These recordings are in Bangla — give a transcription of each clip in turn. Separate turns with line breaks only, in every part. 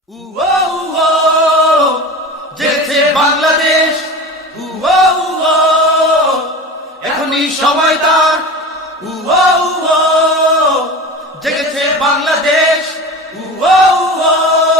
উও উও জেগেছে বাংলাদেশ, উও উও এখনই সময় তার, উও উও জেগেছে বাংলাদেশ, উও উও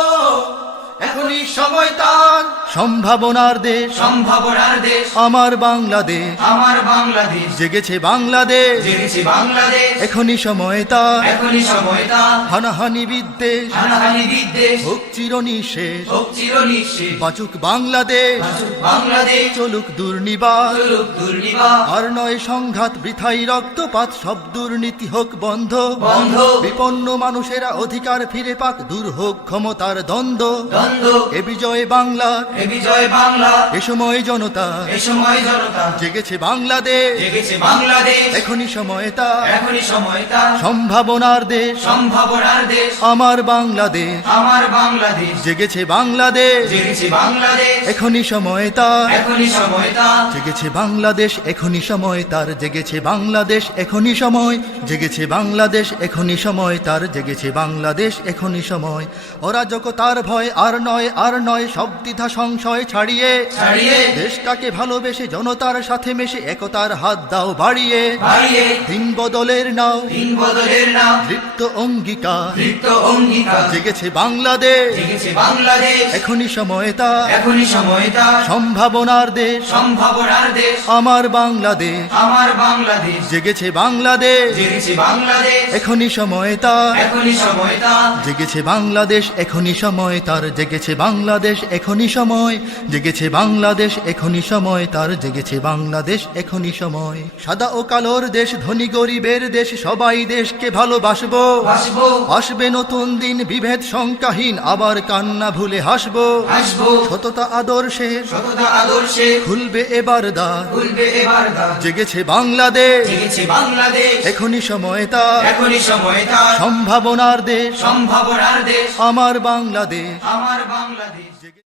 এখনই সময় তার। সম্ভাবনার দেশ,
সম্ভাবনার দেশ
আমার বাংলাদেশ,
আমার বাংলাদেশ,
জেগেছে বাংলাদেশ,
জেগেছে বাংলাদেশ,
এখনই সময় তার।
এখনই সময় তার।
হানাহানি বিদ্বেষ
হানাহানি বিদ্বেষ
হোক চিরনিশেষ,
হোক চিরনিঃশেষ,
বাঁচুক বাংলাদেশ,
বাঁচুক বাংলাদেশ,
চলুক দুর্নিবার,
চলুক দুর্নিবার,
আর নয় সংঘাত বৃথাই রক্তপাত, সব দুর্নীতি হোক বন্ধ,
বন্ধ,
বিপন্ন মানুষেরা অধিকার ফিরে পাক, দূর হোক ক্ষমতার দ্বন্দ্ব,
দ্বন্দ্ব,
এ বিজয় বাংলার,
এ বিজয় বাংলা,
এ সময় জনতা,
এ সময় জনতা,
জেগেছে বাংলাদেশ,
জেগেছে বাংলাদেশ,
এখনই সময় তা,
এখনই সময় তার।
সম্ভাবনার দেশ,
সম্ভাবনার দেশ
আমার বাংলাদেশ,
আমার বাংলাদেশ,
জেগেছে বাংলাদেশ,
জেগেছে বাংলাদেশ,
এখনই সময় তা,
এখনই সময় তার।
জেগেছে বাংলাদেশ, এখনই সময় তার, জেগেছে বাংলাদেশ, এখনই সময়, জেগেছে বাংলাদেশ, এখনই সময় তার, জেগেছে বাংলাদেশ, এখনই সময়। অরাজকতার ভয় আর নয়, আর নয়, সব দ্বিধা সংশয় ছাড়িয়ে,
ছাড়িয়ে
দেশটাকে ভালোবেসে জনতার সাথে মেশে একতার হাত দাও বাড়িয়ে,
বাড়িয়ে,
দিন বদলের নাও
দিন বদলের নাম,
দৃপ্ত অঙ্গীকার,
দৃপ্ত অঙ্গীকার,
জেগেছে বাংলাদেশ,
জেগেছে বাংলাদেশ,
এখনই সময় তার,
এখনই সময় তার।
সম্ভাবনার দেশ,
সম্ভাবনার দেশ
আমার বাংলাদেশ,
আমার বাংলাদেশ,
জেগেছে বাংলাদেশ,
জেগেছে বাংলাদেশ,
এখনই সময় তার,
এখনই সময় তার।
জেগেছে বাংলাদেশ, এখনই সময় তার, জেগেছে বাংলাদেশ, এখনই সময়, জেগেছে বাংলাদেশ, এখনই সময় তার, জেগেছে বাংলাদেশ, এখনই সময়। সাদা ও কালোর দেশ, ধনী গরিবের দেশ, সবাই দেশকে ভালোবাসবো,
হাসবো,
আসবে নতুন দিন, বিভেদ সংখ্যাহীন, আবার কান্না ভুলে হাসবো,
হাসবো,
সততা আদর্শে
সততা আদর্শে
খুলবে এবার দ্বার,
খুলবে এবার দ্বার,
জেগেছে বাংলাদেশ,
জেগেছে বাংলাদেশ,
এখনই সময় তার,
এখনই সময় তার।
সম্ভাবনার দেশ,
সম্ভাবনার দেশ
আমার বাংলাদেশ,
আমার বাংলাদেশ।